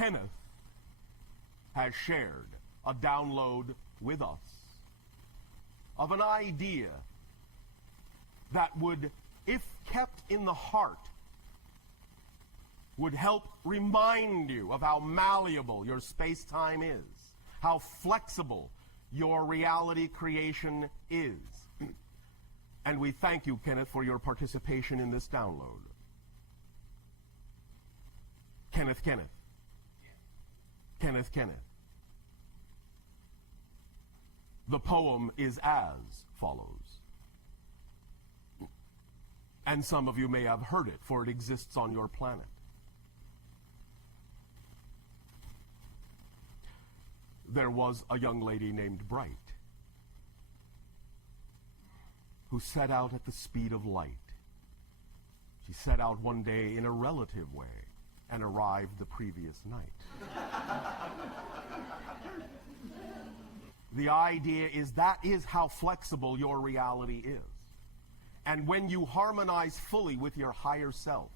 Kenneth has shared a download with us of an idea that would, if kept in the heart, would help remind you of how malleable your space-time is, how flexible your reality creation is. And we thank you, Kenneth, for your participation in this download. Kenneth. The poem is as follows. And some of you may have heard it, for it exists on your planet. There was a young lady named Bright who set out at the speed of light. She set out one day in a relative way and arrived the previous night. The idea is that is how flexible your reality is. And when you harmonize fully with your higher self,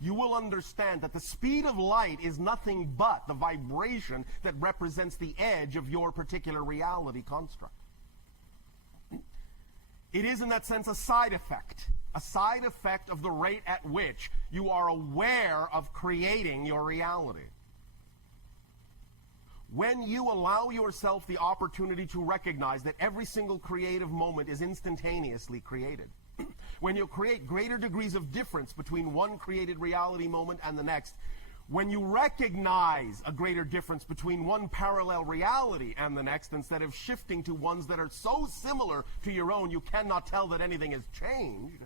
you will understand that the speed of light is nothing but the vibration that represents the edge of your particular reality construct. It is, in that sense, a side effect of the rate at which you are aware of creating your reality. When you allow yourself the opportunity to recognize that every single creative moment is instantaneously created, when you create greater degrees of difference between one created reality moment and the next, when you recognize a greater difference between one parallel reality and the next, instead of shifting to ones that are so similar to your own you cannot tell that anything has changed,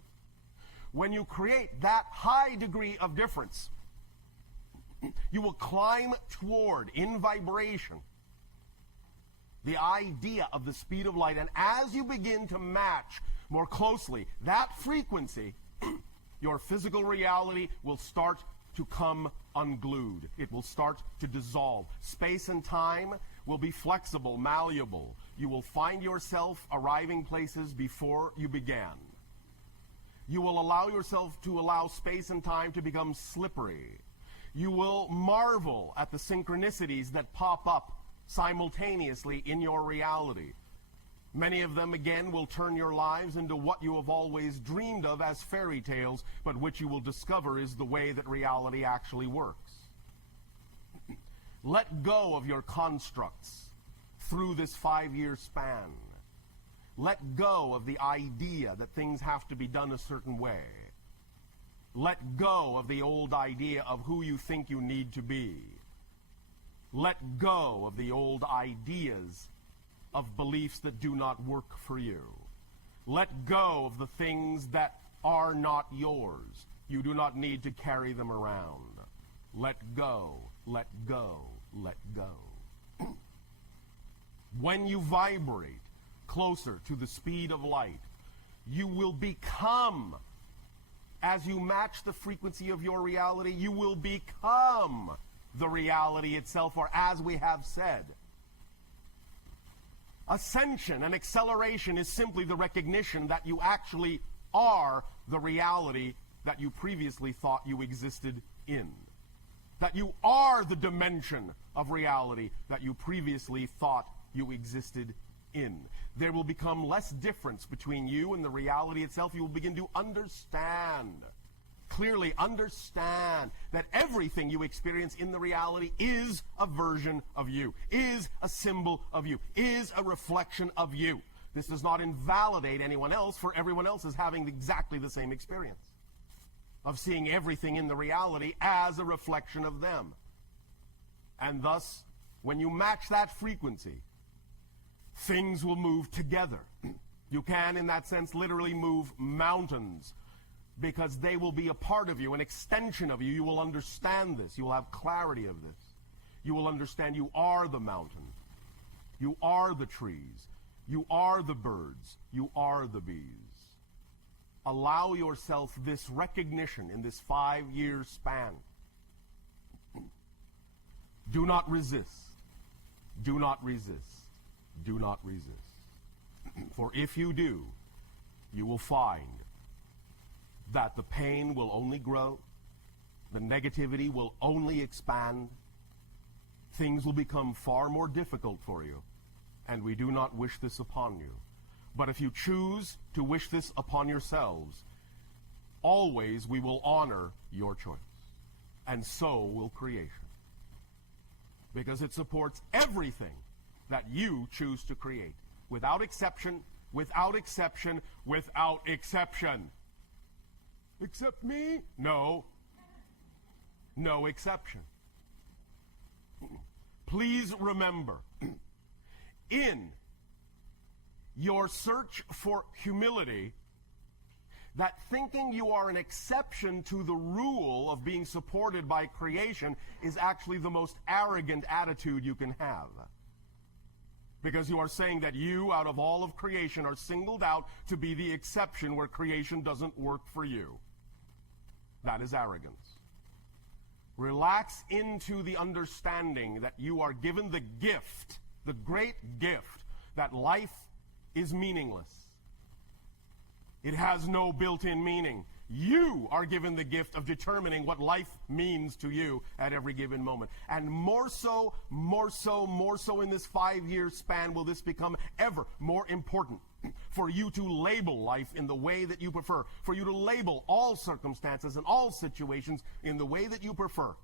when you create that high degree of difference, you will climb toward, in vibration, the idea of the speed of light. And as you begin to match more closely that frequency, your physical reality will start to come unglued. It will start to dissolve. Space and time will be flexible, malleable. You will find yourself arriving places before you began. You will allow yourself to allow space and time to become slippery. You will marvel at the synchronicities that pop up simultaneously in your reality. Many of them, again, will turn your lives into what you have always dreamed of as fairy tales, but which you will discover is the way that reality actually works. Let go of your constructs through this 5-year span. Let go of the idea that things have to be done a certain way. Let go of the old idea of who you think you need to be. Let go of the old ideas of beliefs that do not work for you. Let go of the things that are not yours. You do not need to carry them around. Let go, let go, let go. When you vibrate closer to the speed of light, you will become, as you match the frequency of your reality, you will become the reality itself, or as we have said, ascension and acceleration is simply the recognition that you actually are the reality that you previously thought you existed in. That you are the dimension of reality that you previously thought you existed in. There will become less difference between you and the reality itself. You will begin to understand, clearly understand, that everything you experience in the reality is a version of you, is a symbol of you, is a reflection of you. This does not invalidate anyone else, for everyone else is having exactly the same experience of seeing everything in the reality as a reflection of them. And thus, when you match that frequency, things will move together. You can, in that sense, literally move mountains, because they will be a part of you, an extension of you. You will understand this. You will have clarity of this. You will understand you are the mountain. You are the trees. You are the birds. You are the bees. Allow yourself this recognition in this 5-year span. Do not resist. Do not resist. Do not resist. For if you do, you will find that the pain will only grow, the negativity will only expand, things will become far more difficult for you, and we do not wish this upon you. But if you choose to wish this upon yourselves, always we will honor your choice, and so will creation, because it supports everything that you choose to create, without exception, without exception, without exception. Except me? No. No exception. Please remember, in your search for humility, that thinking you are an exception to the rule of being supported by creation is actually the most arrogant attitude you can have. Because you are saying that you, out of all of creation, are singled out to be the exception where creation doesn't work for you. That is arrogance. Relax into the understanding that you are given the gift, the great gift, that life is meaningless. It has no built-in meaning. You are given the gift of determining what life means to you at every given moment. And more so in this 5-year span will this become ever more important, for you to label life in the way that you prefer, for you to label all circumstances and all situations in the way that you prefer.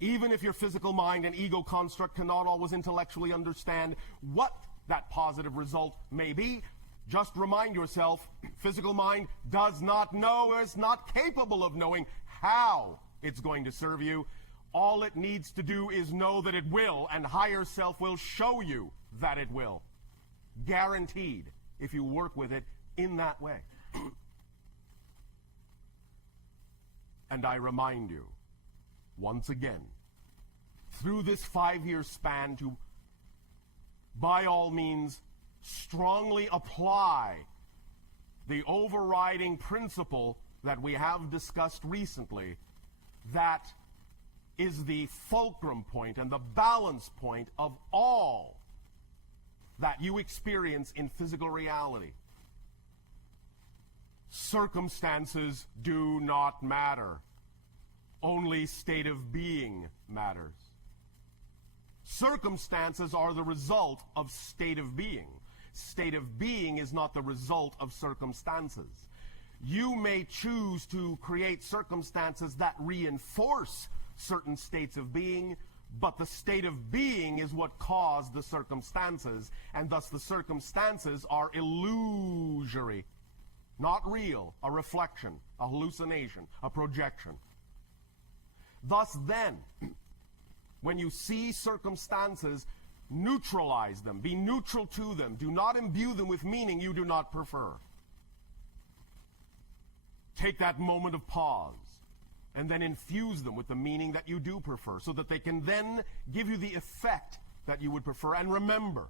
Even if your physical mind and ego construct cannot always intellectually understand what that positive result may be, just remind yourself, physical mind does not know, is not capable of knowing how it's going to serve you. All it needs to do is know that it will, and higher self will show you that it will. Guaranteed, if you work with it in that way. And I remind you, once again, through this 5-year span, to, by all means, strongly apply the overriding principle that we have discussed recently, that is the fulcrum point and the balance point of all that you experience in physical reality. Circumstances do not matter. Only state of being matters. Circumstances are the result of state of being. State of being is not the result of circumstances. You may choose to create circumstances that reinforce certain states of being, but the state of being is what caused the circumstances, and thus the circumstances are illusory, not real, a reflection, a hallucination, a projection. Thus then, when you see circumstances, neutralize them, be neutral to them. Do not imbue them with meaning you do not prefer. Take that moment of pause and then infuse them with the meaning that you do prefer, so that they can then give you the effect that you would prefer. And remember,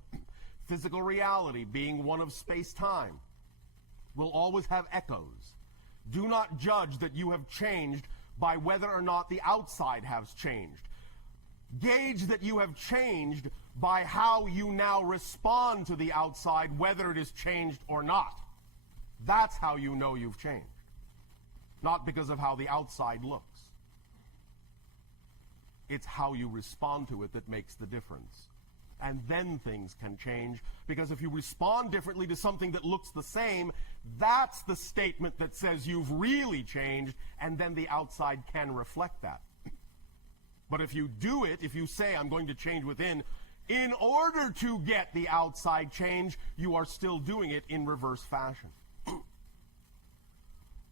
physical reality, being one of space-time, will always have echoes. Do not judge that you have changed by whether or not the outside has changed. Gauge that you have changed by how you now respond to the outside, whether it is changed or not. That's how you know you've changed. Not because of how the outside looks. It's how you respond to it that makes the difference. And then things can change, because if you respond differently to something that looks the same, that's the statement that says you've really changed, and then the outside can reflect that. But if you do it, if you say, I'm going to change within, in order to get the outside change, you are still doing it in reverse fashion.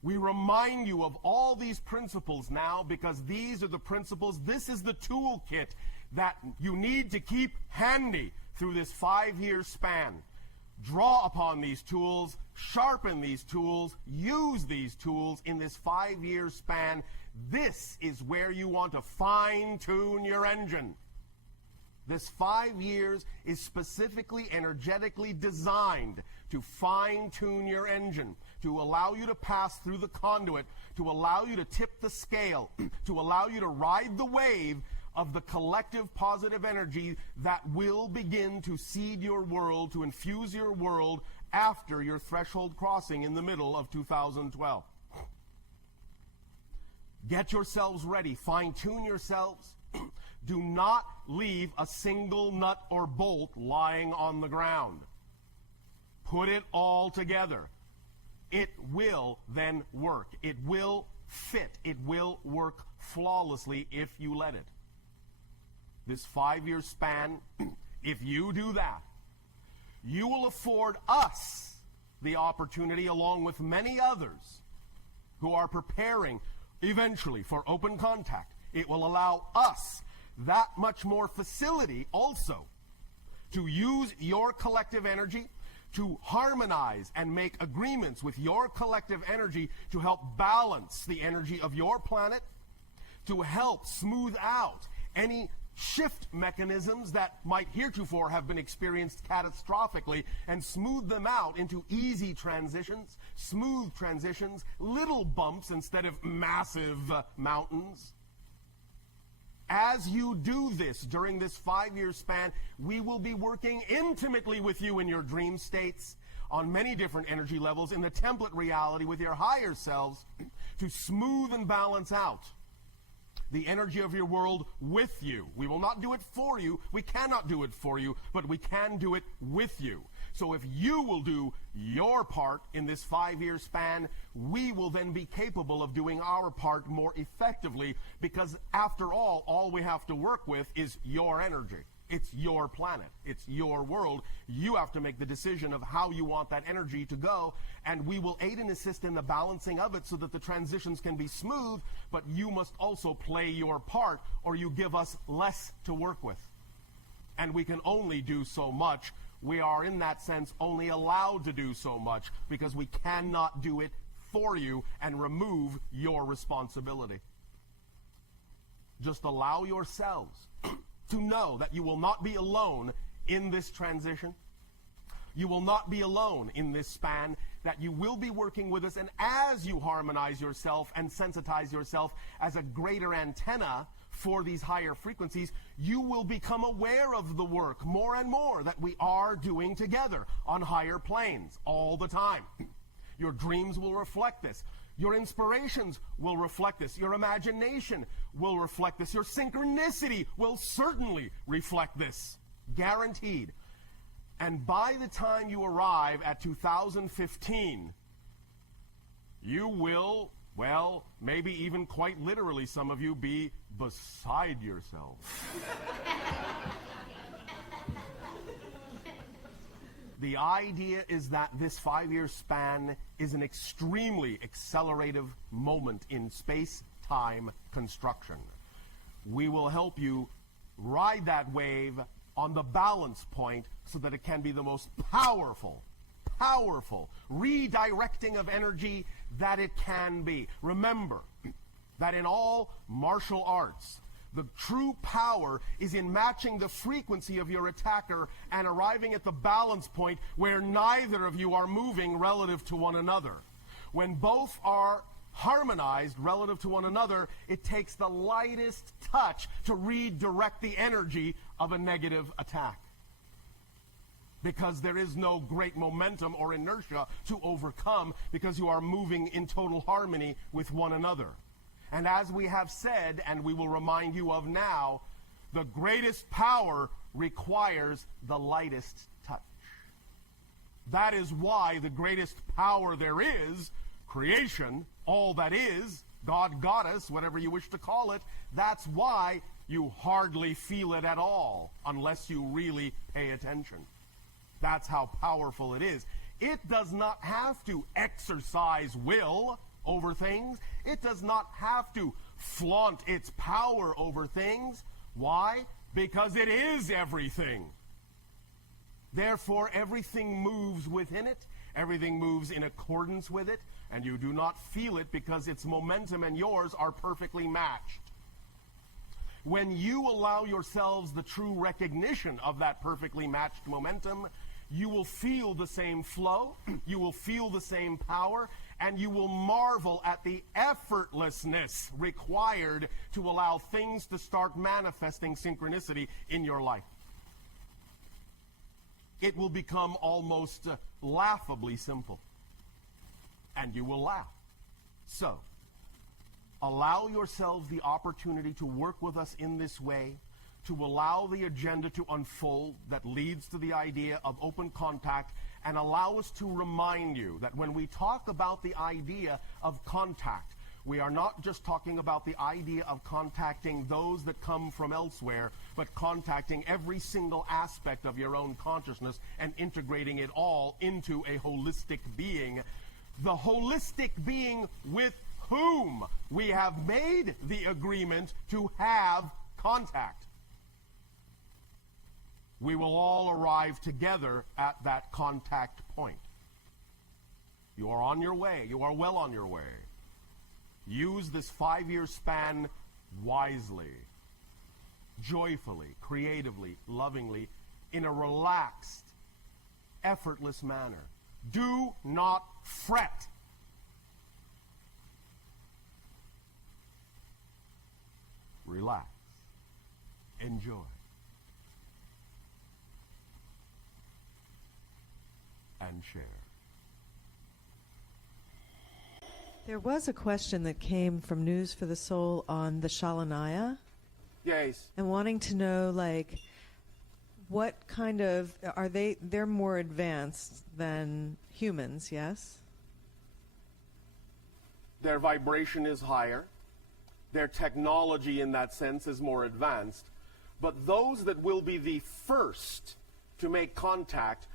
We remind you of all these principles now, because these are the principles, this is the toolkit that you need to keep handy through this 5-year span. Draw upon these tools, sharpen these tools, use these tools in this 5-year span. This is where you want to fine-tune your engine. This 5 years is specifically energetically designed to fine-tune your engine, to allow you to pass through the conduit, to allow you to tip the scale, to allow you to ride the wave of the collective positive energy that will begin to seed your world, to infuse your world after your threshold crossing in the middle of 2012. Get yourselves ready, fine-tune yourselves, Do not leave a single nut or bolt lying on the ground. Put it all together. It will then work. It will fit. It will work flawlessly if you let it. This 5-year span, if you do that, you will afford us the opportunity, along with many others who are preparing eventually for open contact. It will allow us that much more facility also to use your collective energy, to harmonize and make agreements with your collective energy to help balance the energy of your planet, to help smooth out any shift mechanisms that might heretofore have been experienced catastrophically, and smooth them out into easy transitions, smooth transitions, little bumps instead of massive mountains. As you do this during this 5-year span, we will be working intimately with you in your dream states on many different energy levels in the template reality with your higher selves to smooth and balance out the energy of your world with you. We will not do it for you. We cannot do it for you, but we can do it with you. So if you will do your part in this 5-year span, we will then be capable of doing our part more effectively, because after all we have to work with is your energy. It's your planet. It's your world. You have to make the decision of how you want that energy to go, and we will aid and assist in the balancing of it so that the transitions can be smooth, but you must also play your part, or you give us less to work with. And we can only do so much. We are, in that sense, only allowed to do so much because we cannot do it for you and remove your responsibility. Just allow yourselves to know that you will not be alone in this transition. You will not be alone in this span, that you will be working with us, and as you harmonize yourself and sensitize yourself as a greater antenna for these higher frequencies, you will become aware of the work more and more that we are doing together on higher planes all the time. Your dreams will reflect this. Your inspirations will reflect this. Your imagination will reflect this. Your synchronicity will certainly reflect this. Guaranteed. And by the time you arrive at 2015, you will, well, maybe even quite literally, some of you, be beside yourself. The idea is that this 5-year span is an extremely accelerative moment in space-time construction. We will help you ride that wave on the balance point so that it can be the most powerful redirecting of energy that it can be. Remember that in all martial arts, the true power is in matching the frequency of your attacker and arriving at the balance point where neither of you are moving relative to one another. When both are harmonized relative to one another, it takes the lightest touch to redirect the energy of a negative attack, because there is no great momentum or inertia to overcome, because you are moving in total harmony with one another. And as we have said, and we will remind you of now, the greatest power requires the lightest touch. That is why the greatest power there is, creation, all that is, God, Goddess, whatever you wish to call it, that's why you hardly feel it at all unless you really pay attention. That's how powerful it is. It does not have to exercise will over things. It does not have to flaunt its power over things. Why? Because it is everything. Therefore, everything moves within it. Everything moves in accordance with it. And you do not feel it because its momentum and yours are perfectly matched. When you allow yourselves the true recognition of that perfectly matched momentum, you will feel the same flow, you will feel the same power, and you will marvel at the effortlessness required to allow things to start manifesting synchronicity in your life. It will become almost laughably simple, and you will laugh. So, Allow yourselves the opportunity to work with us in this way, to allow the agenda to unfold that leads to the idea of open contact, and allow us to remind you that when we talk about the idea of contact, we are not just talking about the idea of contacting those that come from elsewhere, but contacting every single aspect of your own consciousness and integrating it all into a holistic being. The holistic being with whom we have made the agreement to have contact. We will all arrive together at that contact point. You are on your way. You are well on your way. Use this 5-year span wisely, joyfully, creatively, lovingly, in a relaxed, effortless manner. Do not fret. Relax. Enjoy. And share. There was a question that came from News for the Soul on the Shalanaya. Yes. And wanting to know, like, what kind of, they're more advanced than humans, yes? Their vibration is higher. Their technology in that sense is more advanced. But those that will be the first to make contact,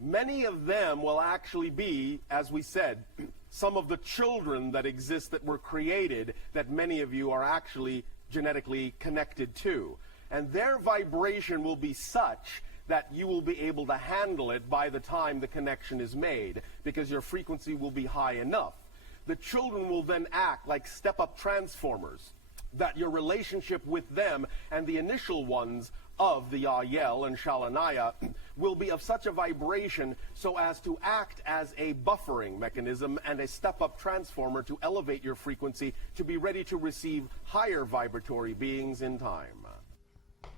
many of them will actually be, as we said, some of the children that exist that were created that many of you are actually genetically connected to. And their vibration will be such that you will be able to handle it by the time the connection is made, because your frequency will be high enough. The children will then act like step-up transformers, that your relationship with them and the initial ones of the Ya'yel and Shalanaya will be of such a vibration so as to act as a buffering mechanism and a step-up transformer to elevate your frequency to be ready to receive higher vibratory beings in time.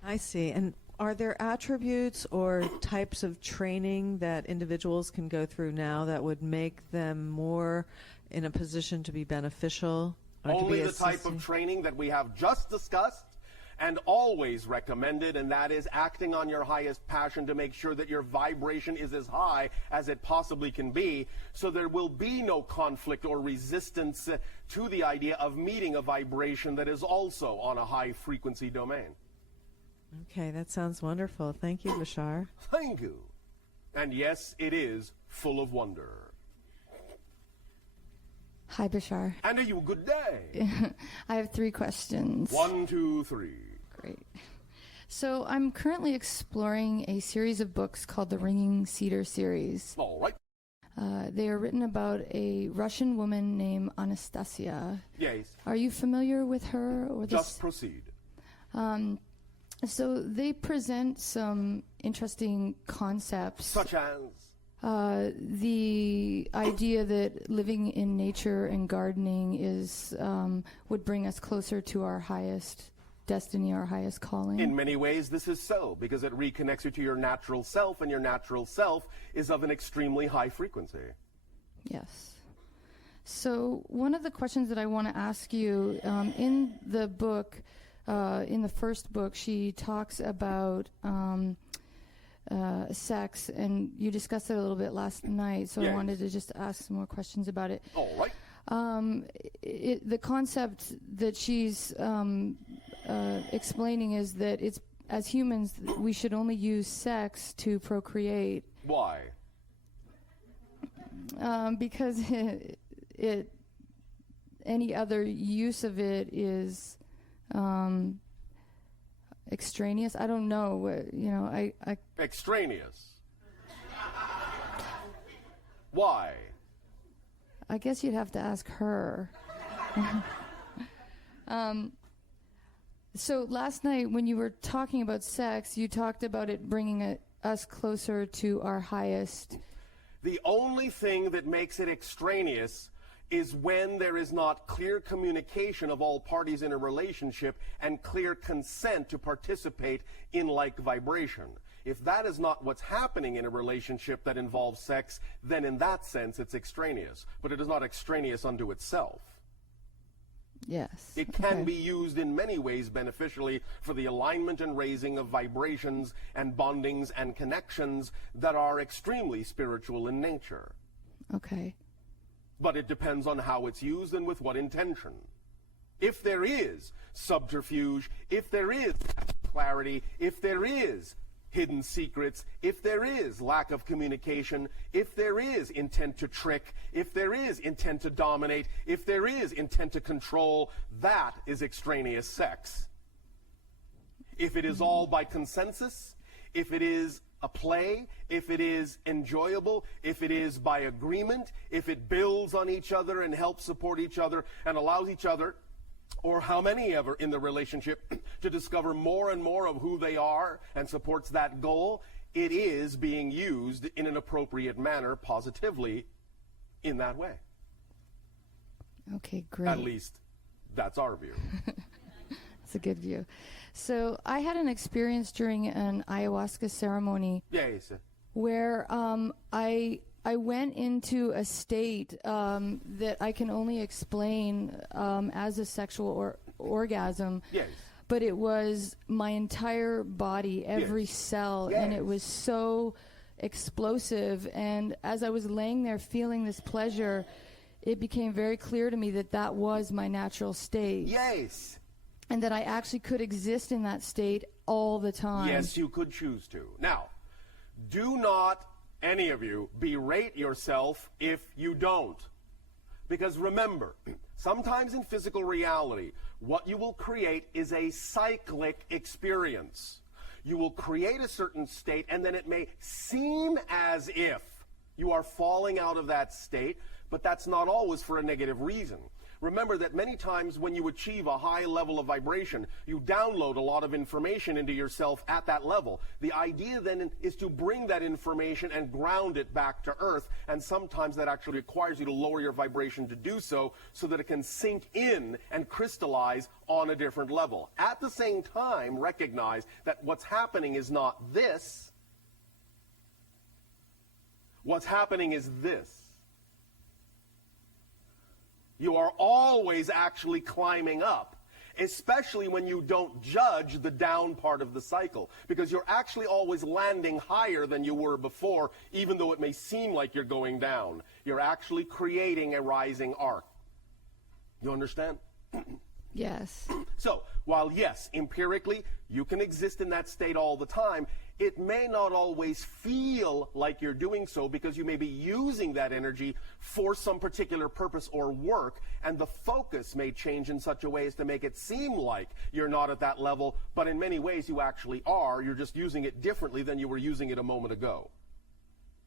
I see. And are there attributes or types of training that individuals can go through now that would make them more in a position to be beneficial? Only the type of training that we have just discussed and always recommended, and that is acting on your highest passion to make sure that your vibration is as high as it possibly can be, so there will be no conflict or resistance to the idea of meeting a vibration that is also on a high frequency domain. Okay, that sounds wonderful. Thank you, Bashar. Thank you. And yes, it is full of wonder. Hi, Bashar. And are you a good day? I have 3 questions. 1, 2, 3. Great. So I'm currently exploring a series of books called the Ringing Cedar series. All right. They are written about a Russian woman named Anastasia. Yes. Are you familiar with her? Or Just proceed. So they present some interesting concepts. Such as? The idea that living in nature and gardening is would bring us closer to our highest destiny, our highest calling. In many ways, this is so, because it reconnects you to your natural self, and your natural self is of an extremely high frequency. Yes. So one of the questions that I want to ask you, in the book, in the first book, she talks about sex, and you discussed it a little bit last night, so yes. I wanted to just ask some more questions about it. All right. The concept that she's explaining is that it's, as humans, we should only use sex to procreate. Why? Because it any other use of it is extraneous. I don't know. I Extraneous. Why? I guess you'd have to ask her. So last night when you were talking about sex, you talked about it bringing us closer to our highest. The only thing that makes it extraneous is when there is not clear communication of all parties in a relationship and clear consent to participate in like vibration. If that is not what's happening in a relationship that involves sex, then in that sense it's extraneous. But it is not extraneous unto itself. Yes. It can be used in many ways beneficially for the alignment and raising of vibrations and bondings and connections that are extremely spiritual in nature. Okay. But it depends on how it's used and with what intention. If there is subterfuge, if there is clarity, if there is hidden secrets, if there is lack of communication, if there is intent to trick, if there is intent to dominate, if there is intent to control, that is extraneous sex. If it is all by consensus, if it is a play, if it is enjoyable, if it is by agreement, if it builds on each other and helps support each other and allows each other, or how many ever in the relationship, to discover more and more of who they are and supports that goal, it is being used in an appropriate manner positively in that way. Okay, great. At least that's our view. It's a good view. So I had an experience during an ayahuasca ceremony Yes. where I went into a state that I can only explain as a sexual orgasm. Yes. But it was my entire body, every cell, and it was so explosive. And as I was laying there feeling this pleasure, it became very clear to me that that was my natural state. Yes. And that I actually could exist in that state all the time. Yes, you could choose to. Now, do not, any of you, berate yourself if you don't. Because remember, sometimes in physical reality, what you will create is a cyclic experience. You will create a certain state, and then it may seem as if you are falling out of that state, but that's not always for a negative reason. Remember that many times when you achieve a high level of vibration, you download a lot of information into yourself at that level. The idea then is to bring that information and ground it back to earth, and sometimes that actually requires you to lower your vibration to do so, so that it can sink in and crystallize on a different level. At the same time, recognize that what's happening is not this. What's happening is this. You are always actually climbing up, especially when you don't judge the down part of the cycle, because you're actually always landing higher than you were before, even though it may seem like you're going down. You're actually creating a rising arc. You understand? Yes. So, while yes, empirically, you can exist in that state all the time, it may not always feel like you're doing so because you may be using that energy for some particular purpose or work, and the focus may change in such a way as to make it seem like you're not at that level, but in many ways you actually are. You're just using it differently than you were using it a moment ago.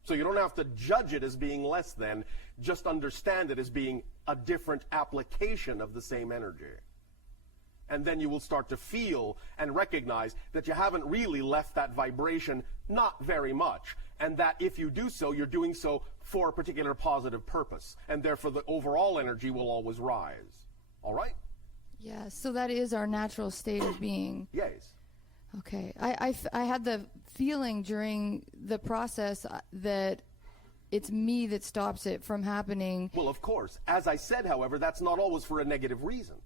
So you don't have to judge it as being less than, just understand it as being a different application of the same energy. And then you will start to feel and recognize that you haven't really left that vibration, not very much, and that if you do so, you're doing so for a particular positive purpose, and therefore the overall energy will always rise. All right? Yeah, so that is our natural state of being. Yes. Okay. I had the feeling during the process that it's me that stops it from happening. Well, of course. As I said, however, that's not always for a negative reason.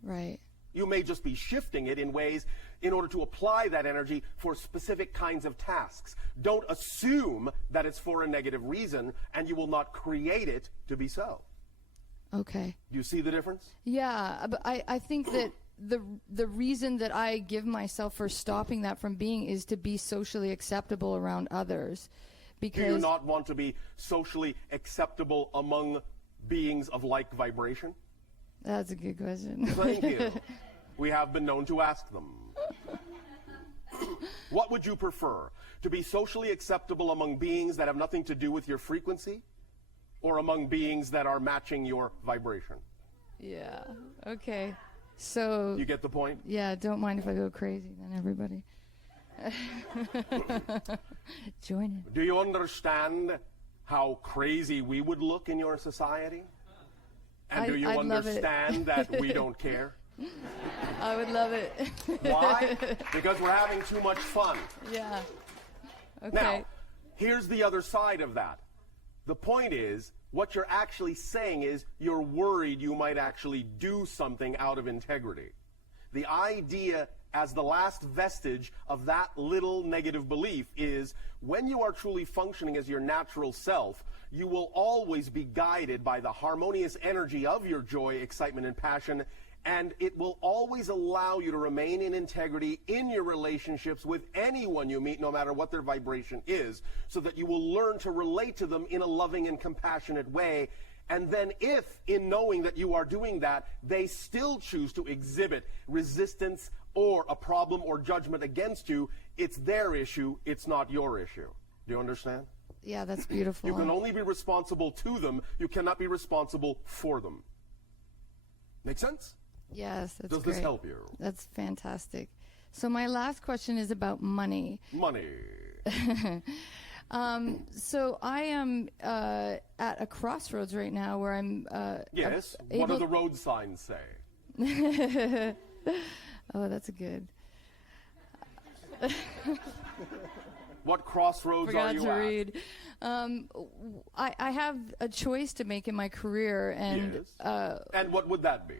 Right. You may just be shifting it in ways in order to apply that energy for specific kinds of tasks. Don't assume that it's for a negative reason, and you will not create it to be so. Okay. Do you see the difference? Yeah, but I think that the reason that I give myself for stopping that from being is to be socially acceptable around others. Because Do you not want to be socially acceptable among beings of like vibration? That's a good question. Thank you. We have been known to ask them. What would you prefer? To be socially acceptable among beings that have nothing to do with your frequency, or among beings that are matching your vibration? Yeah. Okay. So. You get the point? Yeah, don't mind if I go crazy then, everybody. Join in. Do you understand how crazy we would look in your society? And do you I'd love it. understand that we don't care? I would love it. Why? Because we're having too much fun. Yeah. Okay. Now, here's the other side of that. The point is, What you're actually saying is you're worried you might actually do something out of integrity. The idea as the last vestige of that little negative belief is when you are truly functioning as your natural self, you will always be guided by the harmonious energy of your joy, excitement, and passion, and it will always allow you to remain in integrity in your relationships with anyone you meet, no matter what their vibration is, so that you will learn to relate to them in a loving and compassionate way. And then if, in knowing that you are doing that, they still choose to exhibit resistance or a problem or judgment against you, it's their issue, it's not your issue. Do you understand? Yeah, that's beautiful. You can only be responsible to them. You cannot be responsible for them. Make sense? Yes, that's Does great. this help you? That's fantastic. So my last question is about money. Money. So I am at a crossroads right now where I'm Yes. What do the road signs say? Oh, that's a good. What crossroads Forgot are you to at? read. I have a choice to make in my career, and Yes. And what would that be?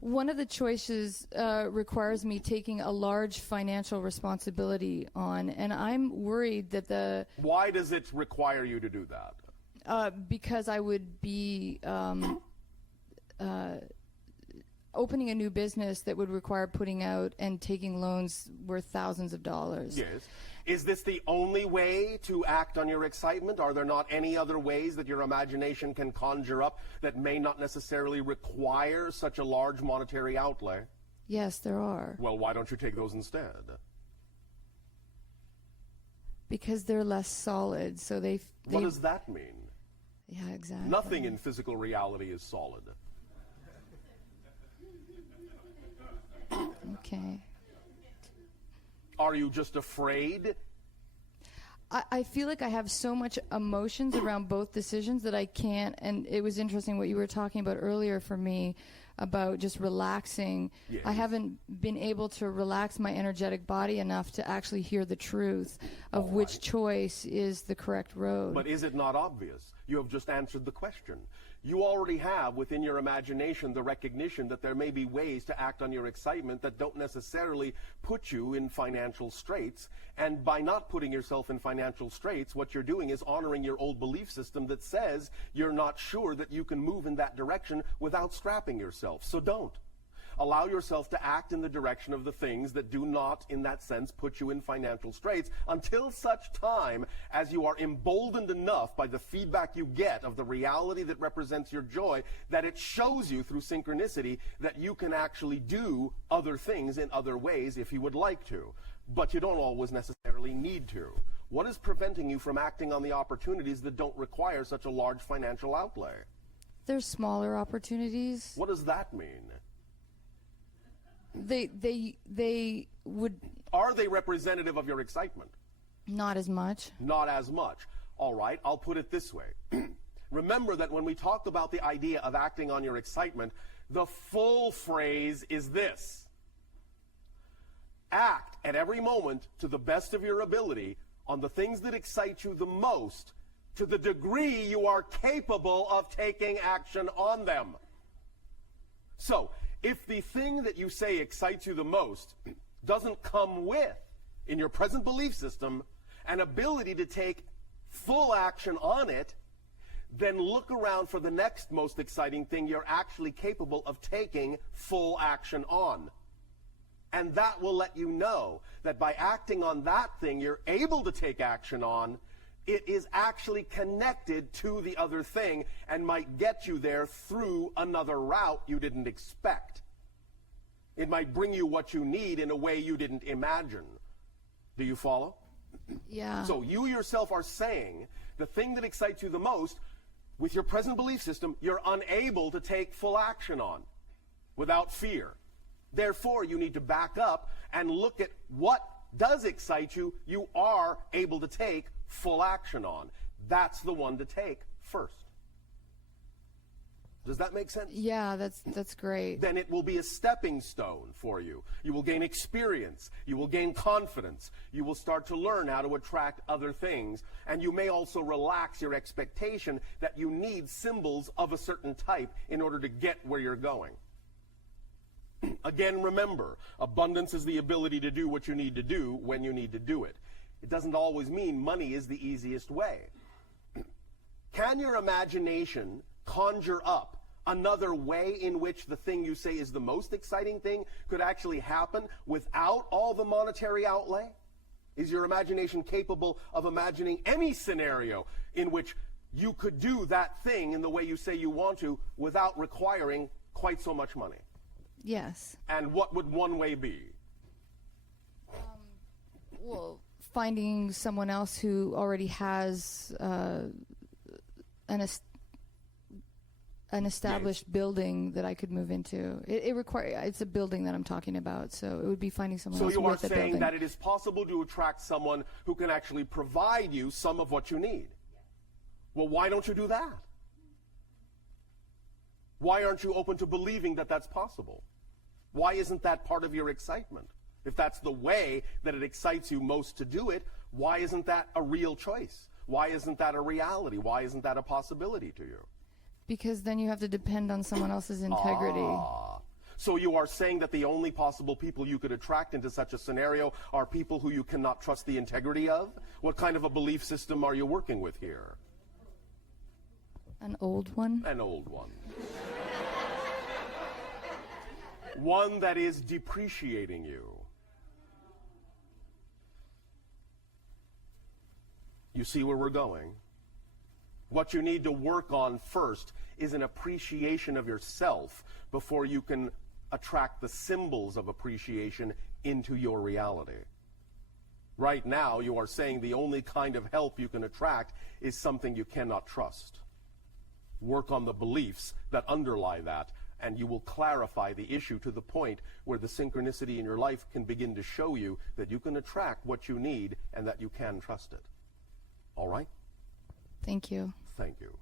one of the choices requires me taking a large financial responsibility on, and I'm worried that Why does it require you to do that? because I would be opening a new business that would require putting out and taking loans worth thousands of dollars. Yes. Is this the only way to act on your excitement? Are there not any other ways that your imagination can conjure up that may not necessarily require such a large monetary outlay? Yes, there are. Well, why don't you take those instead? Because they're less solid, so they What does that mean? Yeah, exactly. Nothing in physical reality is solid. Okay. Are you just afraid? I feel like I have so much emotions around both decisions that I can't, and it was interesting what you were talking about earlier for me about just relaxing. Yes. I haven't been able to relax my energetic body enough to actually hear the truth of which choice is the correct road. But is it not obvious? You have just answered the question. You already have within your imagination the recognition that there may be ways to act on your excitement that don't necessarily put you in financial straits. And by not putting yourself in financial straits, what you're doing is honoring your old belief system that says you're not sure that you can move in that direction without strapping yourself. So don't. Allow yourself to act in the direction of the things that do not, in that sense, put you in financial straits until such time as you are emboldened enough by the feedback you get of the reality that represents your joy that it shows you through synchronicity that you can actually do other things in other ways if you would like to. But you don't always necessarily need to. What is preventing you from acting on the opportunities that don't require such a large financial outlay? There's smaller opportunities. What does that mean? They would Are they representative of your excitement? not as much. Not as much. All right, I'll put it this way. Remember that when we talked about the idea of acting on your excitement, the full phrase is this. Act at every moment to the best of your ability on the things that excite you the most to the degree you are capable of taking action on them. So, if the thing that you say excites you the most doesn't come with, in your present belief system, an ability to take full action on it, then look around for the next most exciting thing you're actually capable of taking full action on. And that will let you know that by acting on that thing you're able to take action on, it is actually connected to the other thing and might get you there through another route you didn't expect. It might bring you what you need in a way you didn't imagine. Do you follow? Yeah. So you yourself are saying the thing that excites you the most, with your present belief system, you're unable to take full action on without fear. Therefore, you need to back up and look at what does excite you, you are able to take full action on. That's the one to take first. Does that make sense? Yeah, that's great. Then it will be a stepping stone for you. You will gain experience. You will gain confidence. You will start to learn how to attract other things. And you may also relax your expectation that you need symbols of a certain type in order to get where you're going. Again, remember, abundance is the ability to do what you need to do when you need to do it. It doesn't always mean money is the easiest way. Can your imagination conjure up another way in which the thing you say is the most exciting thing could actually happen without all the monetary outlay? Is your imagination capable of imagining any scenario in which you could do that thing in the way you say you want to without requiring quite so much money? Yes. And what would one way be? Well, finding someone else who already has an established building that I could move into. It's a building that I'm talking about, so it would be finding someone else with a building. So you are saying that it is possible to attract someone who can actually provide you some of what you need. Well, why don't you do that? Why aren't you open to believing that that's possible? Why isn't that part of your excitement? If that's the way that it excites you most to do it, why isn't that a real choice? Why isn't that a reality? Why isn't that a possibility to you? Because then you have to depend on someone else's integrity. So you are saying that the only possible people you could attract into such a scenario are people who you cannot trust the integrity of? What kind of a belief system are you working with here? An old one? An old one. One that is depreciating you. You see where we're going? What you need to work on first is an appreciation of yourself before you can attract the symbols of appreciation into your reality. Right now, you are saying the only kind of help you can attract is something you cannot trust. Work on the beliefs that underlie that, and you will clarify the issue to the point where the synchronicity in your life can begin to show you that you can attract what you need and that you can trust it. All right? Thank you. Thank you.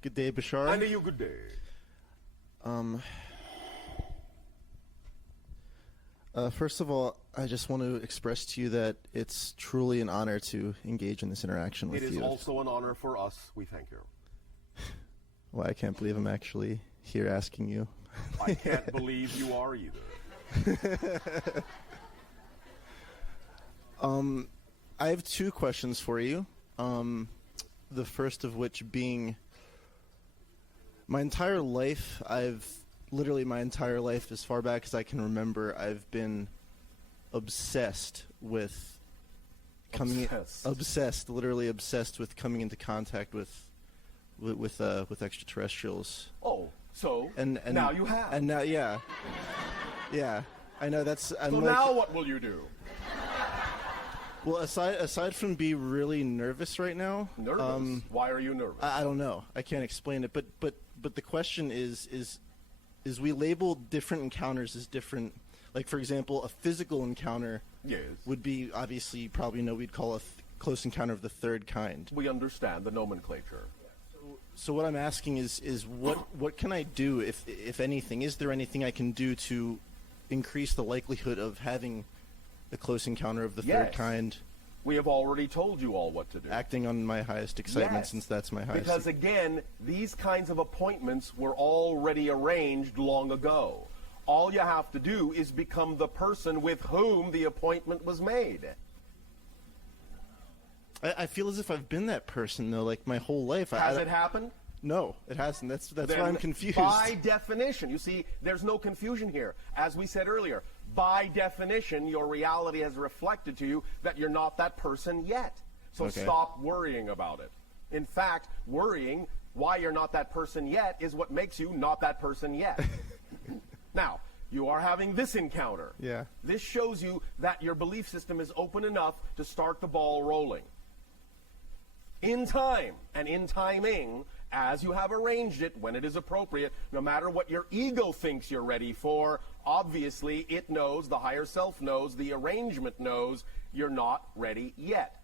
Good day, Bashar. And you good day. First of all, I just want to express to you that it's truly an honor to engage in this interaction with you. It is also an honor for us. We thank you. Well, I can't believe I'm actually here asking you. I can't believe you are either. I have two questions for you. The first of which being, my entire life, literally my entire life, as far back as I can remember, I've been obsessed with literally obsessed with coming into contact with extraterrestrials. Oh, so and now you have. And now, yeah, I know that's. So now what will you do? Well, aside from be really nervous right now. Nervous? Why are you nervous? I don't know. I can't explain it. But the question is we label different encounters as different. Like, for example, a physical encounter would be, obviously, you probably know, we'd call a close encounter of the third kind. We understand the nomenclature. So what I'm asking is what can I do, if anything? Is there anything I can do to increase the likelihood of having a close encounter of the third kind? We have already told you all what to do. Acting on my highest excitement, since that's my highest. Because again, these kinds of appointments were already arranged long ago. All you have to do is become the person with whom the appointment was made. I feel as if I've been that person, though, like my whole life. Has it happened? No, it hasn't. That's why I'm confused. By definition, you see, there's no confusion here. As we said earlier, by definition, your reality has reflected to you that you're not that person yet. So stop worrying about it. In fact, worrying why you're not that person yet is what makes you not that person yet. Now, you are having this encounter. Yeah. This shows you that your belief system is open enough to start the ball rolling. In time and in timing, as you have arranged it, when it is appropriate, no matter what your ego thinks you're ready for, obviously it knows, the higher self knows, the arrangement knows, you're not ready yet.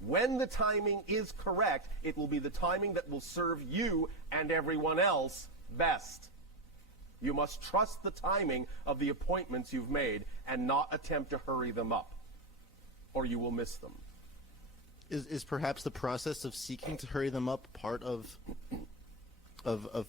When the timing is correct, it will be the timing that will serve you and everyone else best. You must trust the timing of the appointments you've made and not attempt to hurry them up, or you will miss them. Is perhaps the process of seeking to hurry them up part of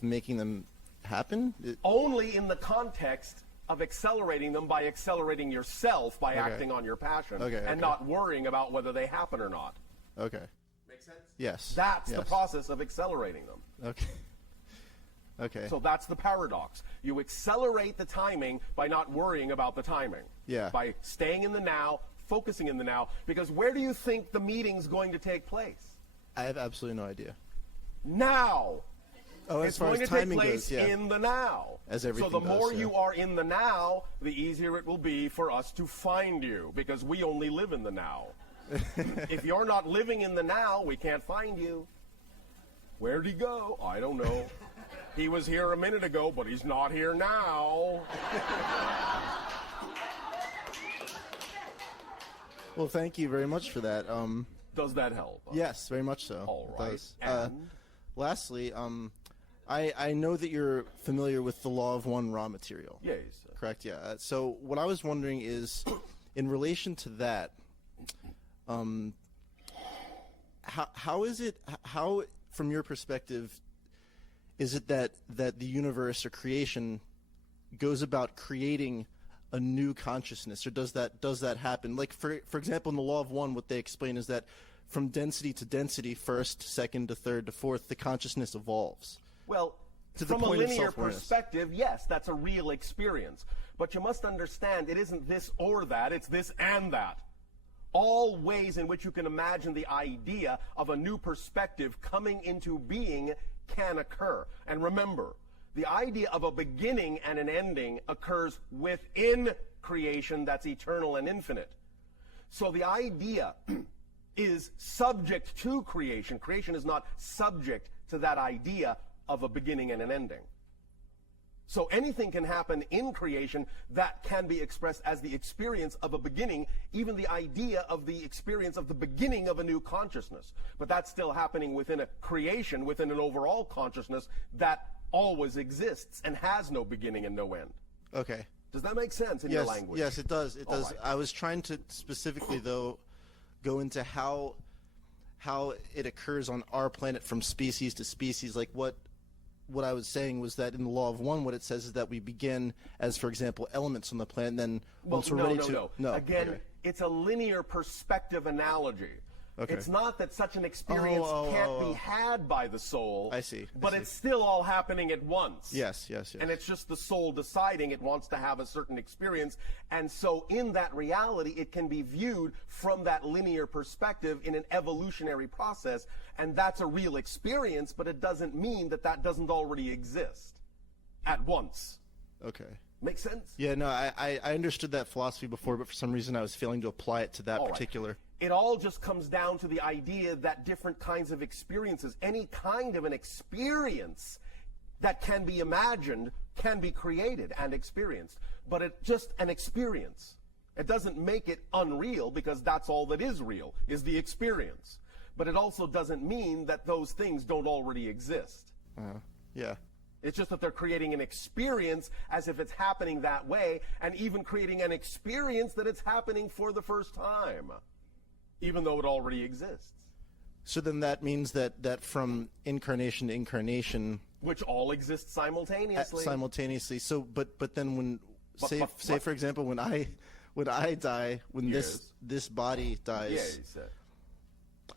making them happen? Only in the context of accelerating them by accelerating yourself by acting on your passion and not worrying about whether they happen or not. Okay. Make sense? Yes. That's the process of accelerating them. Okay. Okay. So that's the paradox. You accelerate the timing by not worrying about the timing. Yeah. By staying in the now, focusing in the now, because where do you think the meeting's going to take place? I have absolutely no idea. Now. Oh, as it's far going as to take timing place goes, yeah. in the now. As everything so the does, more yeah. you are in the now, the easier it will be for us to find you, because we only live in the now. If you're not living in the now, we can't find you. Where'd he go? I don't know. He was here a minute ago, but he's not here now. Well, thank you very much for that. Does that help? Yes, very much so. All It right. does. And? Lastly, I know that you're familiar with the law of one raw material. Yes. Correct, yeah. So what I was wondering is, in relation to that, how is it, how, from your perspective, is it that the universe or creation goes about creating a new consciousness, or does that happen? Like, for example, in the law of one, what they explain is that from density to density, first, second to third to fourth, the consciousness evolves. Well, To the from a point of linear self-awareness. perspective, yes, that's a real experience. But you must understand, it isn't this or that, it's this and that. All ways in which you can imagine the idea of a new perspective coming into being can occur. And remember, the idea of a beginning and an ending occurs within creation that's eternal and infinite. So the idea is subject to creation. Creation is not subject to that idea of a beginning and an ending. So anything can happen in creation that can be expressed as the experience of a beginning, even the idea of the experience of the beginning of a new consciousness. But that's still happening within a creation, within an overall consciousness that always exists and has no beginning and no end. Okay. Does that make sense in your language? Yes, it does. It does. right. I was trying to specifically, though, go into how it occurs on our planet from species to species. Like what I was saying was that in the law of one, what it says is that we begin as, for example, elements on the planet, and then once we're ready to... No. Again, okay. it's a linear perspective analogy. Okay. It's not that such an experience can't be had by the soul. I see. But it's still all happening at once. Yes. And it's just the soul deciding it wants to have a certain experience. And so in that reality, it can be viewed from that linear perspective in an evolutionary process. And that's a real experience, but it doesn't mean that that doesn't already exist at once. Okay. Make sense? Yeah, no, I understood that philosophy before, but for some reason I was failing to apply it to that particular... It all just comes down to the idea that different kinds of experiences, any kind of an experience that can be imagined, can be created and experienced. But it's just an experience. It doesn't make it unreal, because that's all that is real, is the experience. But it also doesn't mean that those things don't already exist. Yeah. It's just that they're creating an experience as if it's happening that way, and even creating an experience that it's happening for the first time, even though it already exists. So then that means that from incarnation to incarnation... Which all exists simultaneously. Simultaneously. So, but then when, say for example, when I die, when this body dies,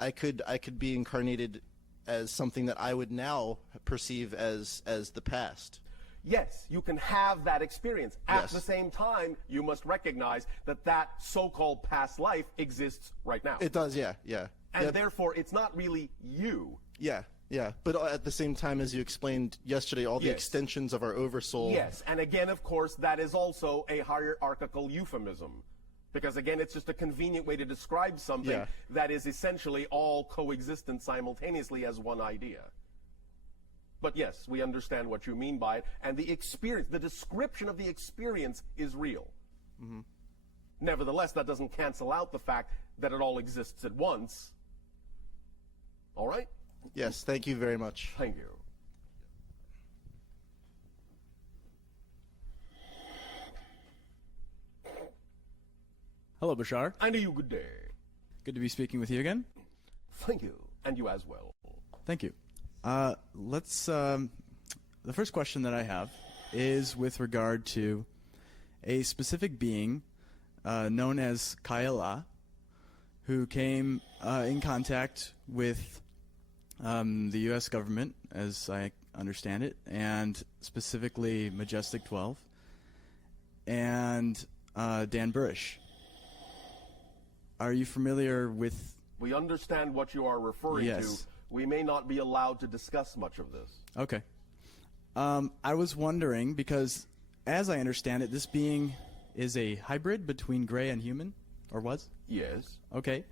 I could be incarnated as something that I would now perceive as the past. Yes, you can have that experience. At the same time, you must recognize that that so-called past life exists right now. It does, yeah. And therefore, it's not really you. Yeah. But at the same time, as you explained yesterday, all the extensions of our oversoul. Yes, and again, of course, that is also a hierarchical euphemism. Because again, it's just a convenient way to describe something that is essentially all coexistent simultaneously as one idea. But yes, we understand what you mean by it, and the experience, the description of the experience is real. Nevertheless, that doesn't cancel out the fact that it all exists at once. All right? Yes, thank you very much. Thank you. Hello, Bashar. And you, good day. Good to be speaking with you again. Thank you. And you as well. Thank you. The first question that I have is with regard to a specific being known as Kaela, who came in contact with the U.S. government, as I understand it, and specifically Majestic 12, and Dan Burish. Are you familiar with... We understand what you are referring Yes. to. We may not be allowed to discuss much of this. Okay. I was wondering, because as I understand it, this being is a hybrid between gray and human, or was? Yes. Okay.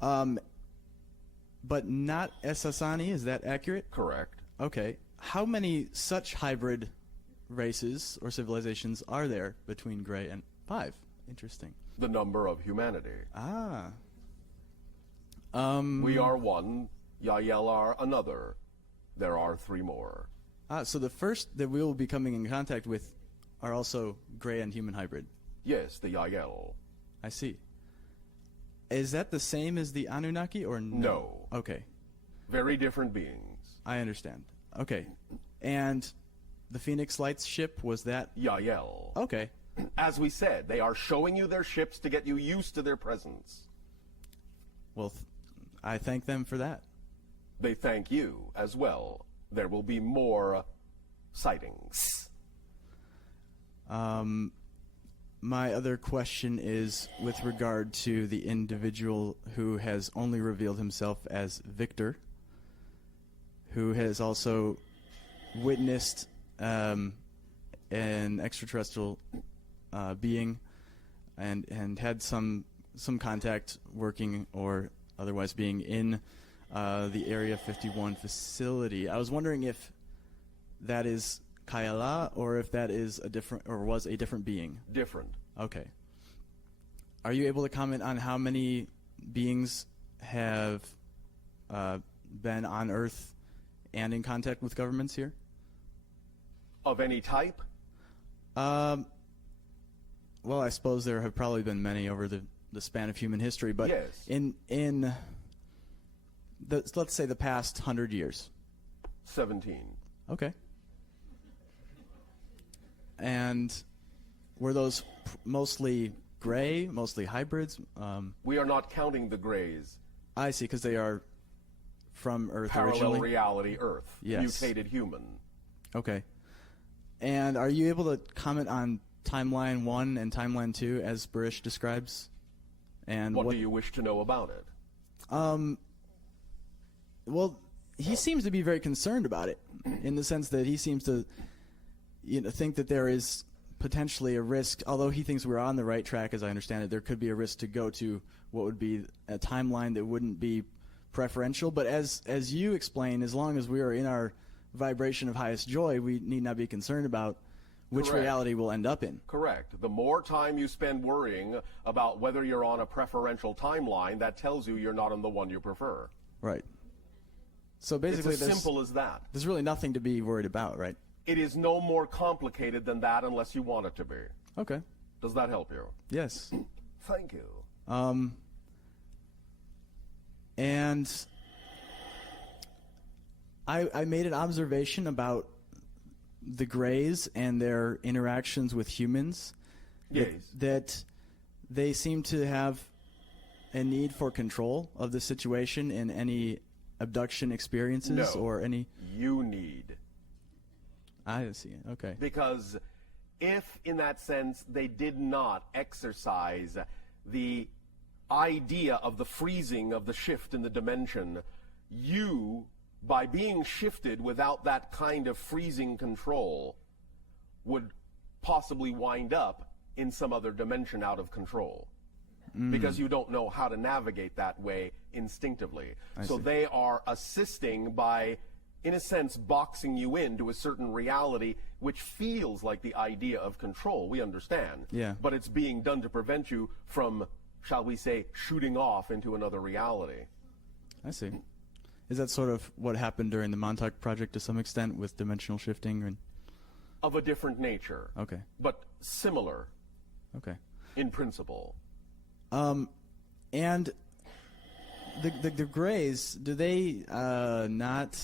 But not Esasani, is that accurate? Correct. Okay. How many such hybrid races or civilizations are there between gray and 5? Interesting. The number of humanity. Ah. We are one. Yael are another. There are 3 more. So the first that we will be coming in contact with are also gray and human hybrid. Yes, the Yael. I see. Is that the same as the Anunnaki or no? No. Okay. Very different beings. I understand. Okay. And the Phoenix Lights ship, was that? Yael. Okay. As we said, they are showing you their ships to get you used to their presence. Well, I thank them for that. They thank you as well. There will be more sightings. My other question is with regard to the individual who has only revealed himself as Victor, who has also witnessed an extraterrestrial being and had some contact working or otherwise being in the Area 51 facility. I was wondering if that is Kaela or if that is a different or was a different being. Different. Okay. Are you able to comment on how many beings have been on Earth and in contact with governments here? Of any type? Well, I suppose there have probably been many over the span of human history, but Yes. in let's say the past 100 years. 17. Okay. And were those mostly gray, mostly hybrids? We are not counting the grays. I see, because they are from Earth Parallel originally. reality Earth. Yes. Mutated human. Okay. And are you able to comment on Timeline 1 and Timeline 2 as Burish describes? And What do you wish to know about it? Well, he seems to be very concerned about it, in the sense that he seems to, think that there is potentially a risk. Although he thinks we're on the right track, as I understand it, there could be a risk to go to what would be a timeline that wouldn't be preferential. But as you explain, as long as we are in our vibration of highest joy, we need not be concerned about which Correct. reality we'll end up in. Correct. The more time you spend worrying about whether you're on a preferential timeline, that tells you you're not on the one you prefer. Right. So It's basically, as simple as that. there's really nothing to be worried about, right? It is no more complicated than that unless you want it to be. Okay. Does that help you? Yes. Thank you. And I made an observation about the Greys and their interactions with humans. Yes. That they seem to have a need for control of the situation in any abduction experiences No. or any... You need. I see. Okay. Because if, in that sense, they did not exercise the idea of the freezing of the shift in the dimension, you, by being shifted without that kind of freezing control, would possibly wind up in some other dimension out of control. Because you don't know how to navigate that way instinctively. So see. they are assisting by in a sense, boxing you into a certain reality which feels like the idea of control. We understand. Yeah. But it's being done to prevent you from, shall we say, shooting off into another reality. I see. Is that sort of what happened during the Montauk Project to some extent with dimensional shifting? And Of a different nature. okay. But similar Okay. in principle. And the Greys, do they not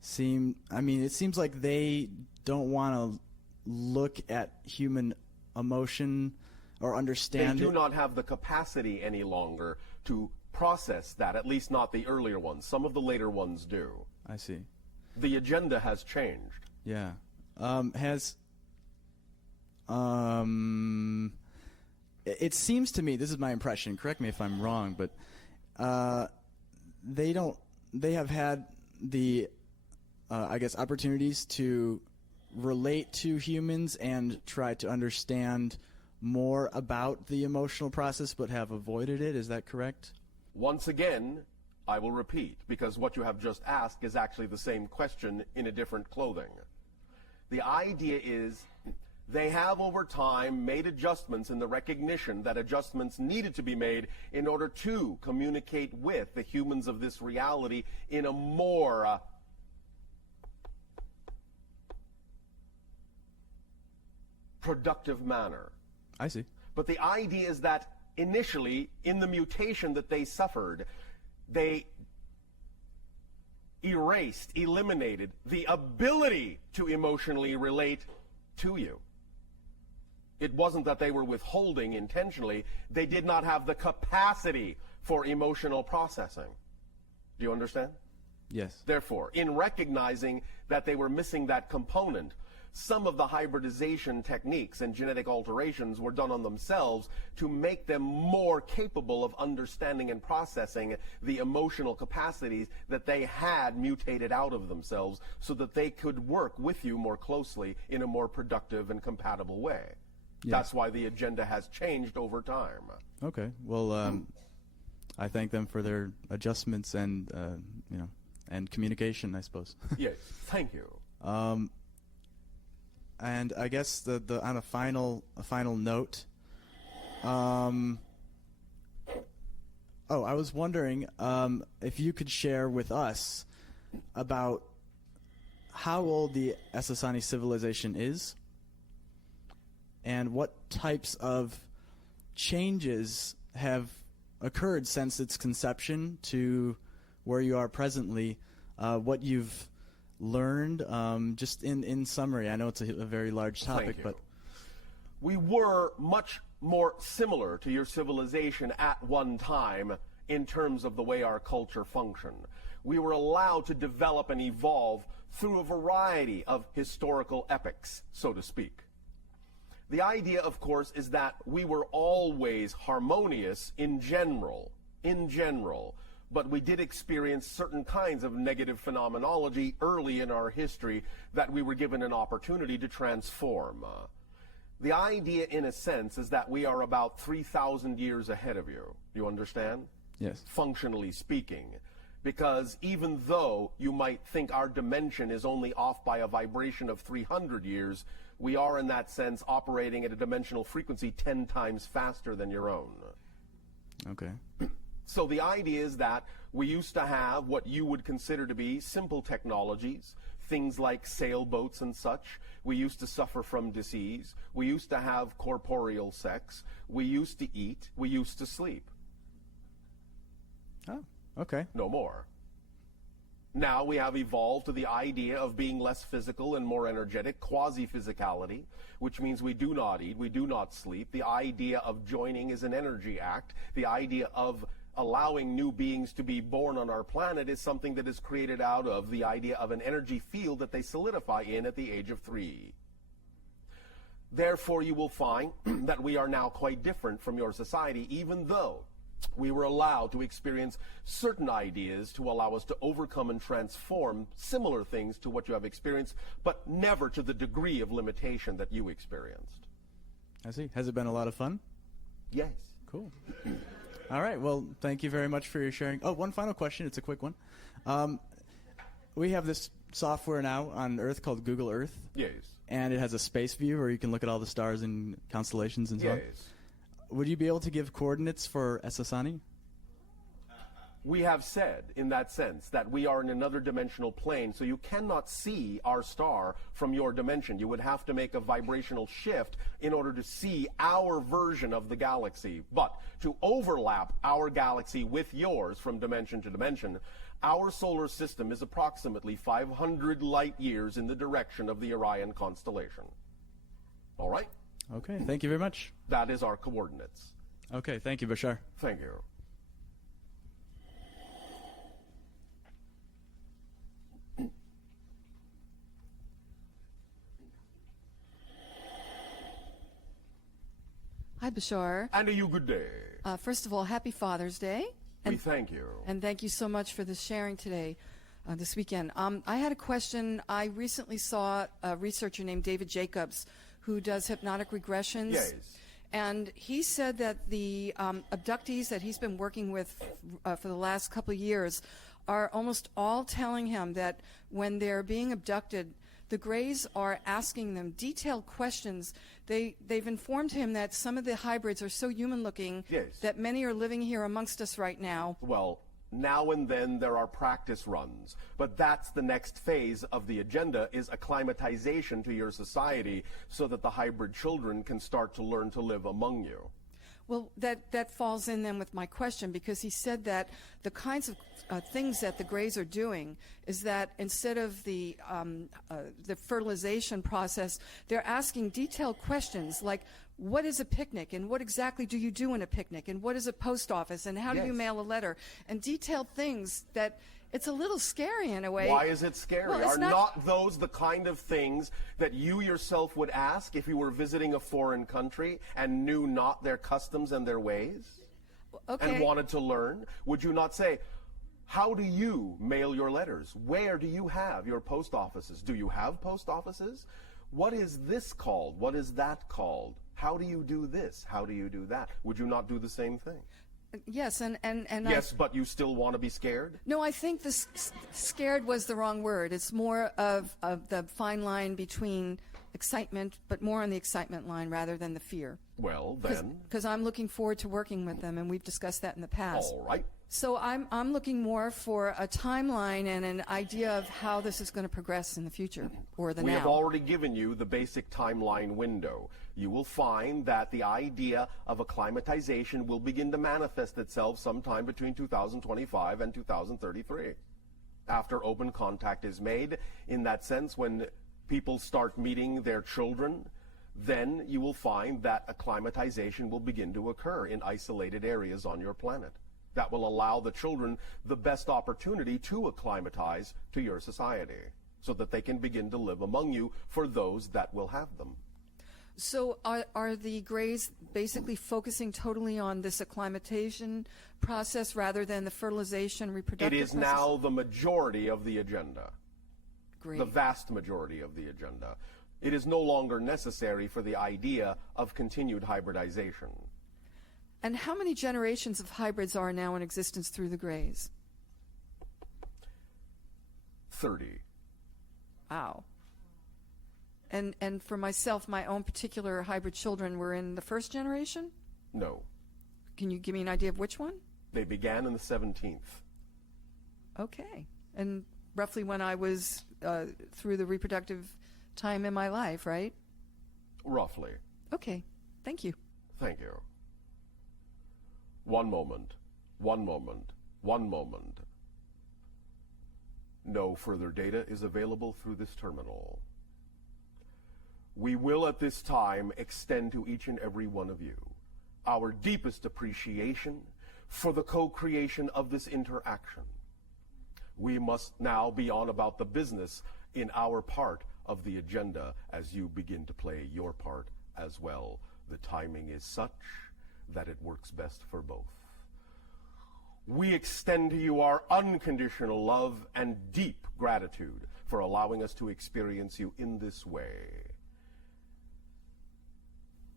seem? I mean, it seems like they don't want to look at human emotion or understand They do it. not have the capacity any longer to process that, at least not the earlier ones. Some of the later ones do. I see. The agenda has changed. Yeah. It seems to me, this is my impression, correct me if I'm wrong, but they have had the, I guess, opportunities to relate to humans and try to understand more about the emotional process, but have avoided it. Is that correct? Once again, I will repeat, because what you have just asked is actually the same question in a different clothing. The idea is they have over time made adjustments in the recognition that adjustments needed to be made in order to communicate with the humans of this reality in a more productive manner. I see. But the idea is that initially, in the mutation that they suffered, they eliminated the ability to emotionally relate to you. It wasn't that they were withholding intentionally. They did not have the capacity for emotional processing. Do you understand? Yes. Therefore, in recognizing that they were missing that component, some of the hybridization techniques and genetic alterations were done on themselves to make them more capable of understanding and processing the emotional capacities that they had mutated out of themselves so that they could work with you more closely in a more productive and compatible way. Yeah. That's why the agenda has changed over time. Okay. Well, I thank them for their adjustments and and communication, I suppose. Yes, thank you. And I guess the on a final note, I was wondering if you could share with us about how old the Ascension civilization is, and what types of changes have occurred since its conception to where you are presently, what you've learned, just in summary. I know it's a very large topic, Thank you. but we were much more similar to your civilization at one time in terms of the way our culture functioned. We were allowed to develop and evolve through a variety of historical epics, so to speak. The idea, of course, is that we were always harmonious in general, but we did experience certain kinds of negative phenomenology early in our history that we were given an opportunity to transform. The idea, in a sense, is that we are about 3,000 years ahead of you. You understand? yes. Functionally speaking. Because even though you might think our dimension is only off by a vibration of 300 years, we are, in that sense, operating at a dimensional frequency 10 times faster than your own. Okay. So the idea is that we used to have what you would consider to be simple technologies, things like sailboats and such. We used to suffer from disease. We used to have corporeal sex. We used to eat. We used to sleep. Oh, okay. No more. Now we have evolved to the idea of being less physical and more energetic, quasi-physicality, which means we do not eat, we do not sleep. The idea of joining is an energy act. The idea of allowing new beings to be born on our planet is something that is created out of the idea of an energy field that they solidify in at the age of 3. Therefore, you will find that we are now quite different from your society, even though we were allowed to experience certain ideas to allow us to overcome and transform similar things to what you have experienced, but never to the degree of limitation that you experienced. I see. Has it been a lot of fun? Yes. Cool. All right. Well, thank you very much for your sharing. Oh, one final question. It's a quick one. we have this software now on Earth called Google Earth. Yes. And it has a space view where you can look at all the stars and constellations and so on. Yes. Would you be able to give coordinates for Ascension? We have said, in that sense, that we are in another dimensional plane, so you cannot see our star from your dimension. You would have to make a vibrational shift in order to see our version of the galaxy. But to overlap our galaxy with yours from dimension to dimension, our solar system is approximately 500 light years in the direction of the Orion constellation. All right? Okay, thank you very much. That is our coordinates. Okay, thank you, Bashar. Thank you. Hi, Bashar. And a you good day. First of all, happy Father's Day. We thank you. And thank you so much for the sharing today, this weekend. I had a question. I recently saw a researcher named David Jacobs who does hypnotic regressions. Yes. And he said that the abductees that he's been working with for the last couple of years are almost all telling him that when they're being abducted, the Greys are asking them detailed questions. They've informed him that some of the hybrids are so human-looking Yes. that many are living here amongst us right now. Well, now and then there are practice runs, but that's the next phase of the agenda, is acclimatization to your society so that the hybrid children can start to learn to live among you. Well, that falls in then with my question, because he said that the kinds of things that the Greys are doing is that instead of the fertilization process, they're asking detailed questions like, what is a picnic, and what exactly do you do in a picnic, and what is a post office, and how do you Yes. mail a letter, and detailed things that it's a little scary in a way. Why is it scary? Well, it's Are not those the kind of things that you yourself would ask if you were visiting a foreign country and knew not their customs and their ways? Okay. And wanted to learn? Would you not say, how do you mail your letters? Where do you have your post offices? Do you have post offices? What is this called? What is that called? How do you do this? How do you do that? Would you not do the same thing? Yes, and Yes, but you still want to be scared? No, I think scared was the wrong word. It's more of the fine line between excitement, but more on the excitement line rather than the fear. Well, then. Because I'm looking forward to working with them, and we've discussed that in the past. All right. So I'm looking more for a timeline and an idea of how this is going to progress in the future, or the We now. have already given you the basic timeline window. You will find that the idea of acclimatization will begin to manifest itself sometime between 2025 and 2033. After open contact is made, in that sense, when people start meeting their children, then you will find that acclimatization will begin to occur in isolated areas on your planet. That will allow the children the best opportunity to acclimatize to your society so that they can begin to live among you for those that will have them. So are the Greys basically focusing totally on this acclimatization process rather than the fertilization, reproductive It is process? now the majority of the agenda, Great. the vast majority of the agenda. It is no longer necessary for the idea of continued hybridization. And how many generations of hybrids are now in existence through the Greys? 30. Wow. And for myself, my own particular hybrid children were in the first generation? No. Can you give me an idea of which one? They began in the 17th. Okay. And roughly when I was through the reproductive time in my life, right? Roughly. Okay. Thank you. Thank you. One moment. One moment. One moment. No further data is available through this terminal. We will at this time extend to each and every one of you our deepest appreciation for the co-creation of this interaction. We must now be on about the business in our part of the agenda as you begin to play your part as well. The timing is such that it works best for both. We extend to you our unconditional love and deep gratitude for allowing us to experience you in this way.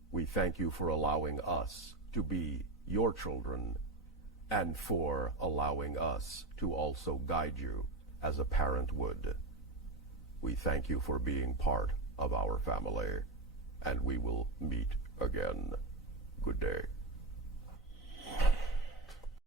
We thank you for allowing us to be your children and for allowing us to also guide you as a parent would. We thank you for being part of our family, and we will meet again. Good day.